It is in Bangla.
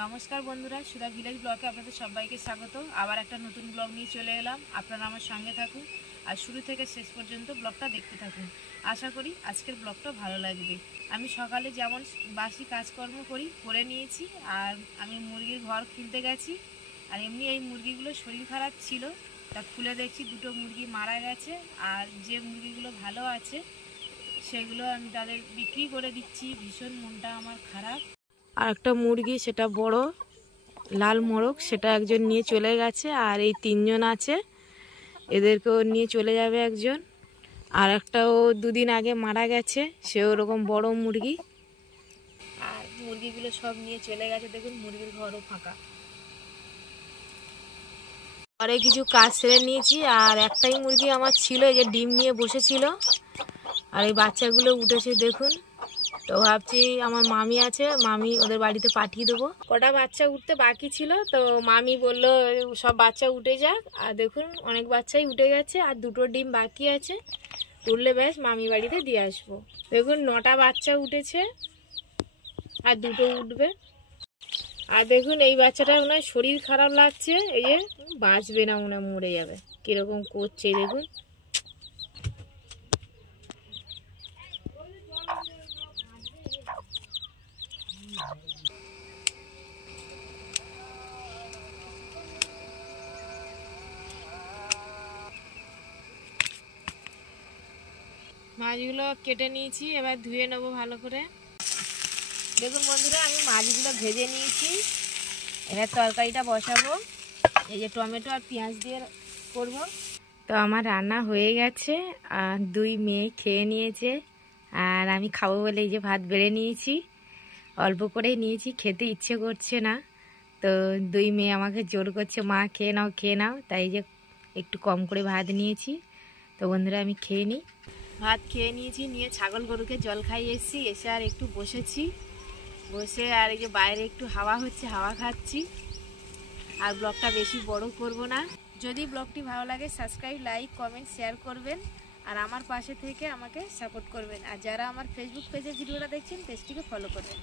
নমস্কার বন্ধুরা, সুধা ভিলেজ ব্লগে আপনাদের সবাইকে স্বাগত। আবার একটা নতুন ব্লগ নিয়ে চলে এলাম। আপনারা আমার সঙ্গে থাকুন আর শুরু থেকে শেষ পর্যন্ত ব্লগটা দেখতে থাকুন। আশা করি আজকের ব্লগটা ভালো লাগবে। আমি সকালে যেমন বাসি কাজকর্ম করে নিয়েছি, আর আমি মুরগির ঘর খুলতে গেছি। আর এমনি এই মুরগিগুলো শরীর খারাপ ছিল, তা খুলে দেখছি দুটো মুরগি মারা গেছে। আর যে মুরগিগুলো ভালো আছে সেগুলো আমি তাদের বিক্রি করে দিচ্ছি। ভীষণ মনটা আমার খারাপ। আর একটা মুরগি, সেটা বড় লাল মোরগ, সেটা একজন নিয়ে চলে গেছে। আর এই তিনজন আছে, এদেরকেও নিয়ে চলে যাবে একজন। আর একটাও দুদিন আগে মারা গেছে, সে ওরকম বড় মুরগি। আর মুরগিগুলো সব নিয়ে চলে গেছে। দেখুন মুরগির ঘরও ফাঁকা। পরে কিছু কাজ সেরে নিয়েছি। আর একটাই মুরগি আমার ছিল, এই যে ডিম নিয়ে বসেছিল। আর এই বাচ্চাগুলো উঠেছে দেখুন। তো ভাবছি আমার মামি আছে, মামি ওদের বাড়িতে পাঠিয়ে দেবো। কটা বাচ্চা উঠতে বাকি ছিল, তো মামি বলল সব বাচ্চা উঠে যাক। আর দেখুন অনেক বাচ্চাই উঠে গেছে, আর দুটো ডিম বাকি আছে। উঠলে বেশ মামি বাড়িতে দিয়ে আসবো। দেখুন 9টা বাচ্চা উঠেছে, আর দুটো উঠবে। আর দেখুন এই বাচ্চাটা মনে হয় শরীর খারাপ লাগছে, এই যে বাঁচবে না, মনে হয় মরে যাবে, কিরকম করছে দেখুন। মাছগুলো কেটে নিয়েছি, এবার ধুয়ে নেবো ভালো করে। দেখুন বন্ধুরা, আমি মাছগুলো ভেজে নিয়েছি। এবার তরকারিটা বসাবো। এই যে টমেটো আর পেঁয়াজ দিয়ে করব। তো আমার রান্না হয়ে গেছে, আর দুই মেয়ে খেয়ে নিয়েছে। আর আমি খাবো বলে এই যে ভাত বেড়ে নিয়েছি, অল্প করেই নিয়েছি, খেতে ইচ্ছে করছে না। তো দুই মেয়ে আমাকে জোর করছে, মা খেয়ে নাও খেয়ে নাও, তাই যে একটু কম করে ভাত নিয়েছি। তো বন্ধুরা আমি খেয়ে নিই। ভাত খেয়ে নিয়েছি, নিয়ে ছাগল গরুকে জল খাইয়ে এসেছি। এসে আর একটু বসেছি, বসে আর এই যে বাইরে একটু হাওয়া হচ্ছে, হাওয়া খাচ্ছি। আর ব্লগটা বেশি বড় করব না। যদি ব্লগটি ভালো লাগে সাবস্ক্রাইব, লাইক, কমেন্ট, শেয়ার করবেন। আর আমার পাশে থেকে আমাকে সাপোর্ট করবেন। আর যারা আমার ফেসবুক পেজে ভিডিওটা দেখছেন পেজটিকে ফলো করবেন।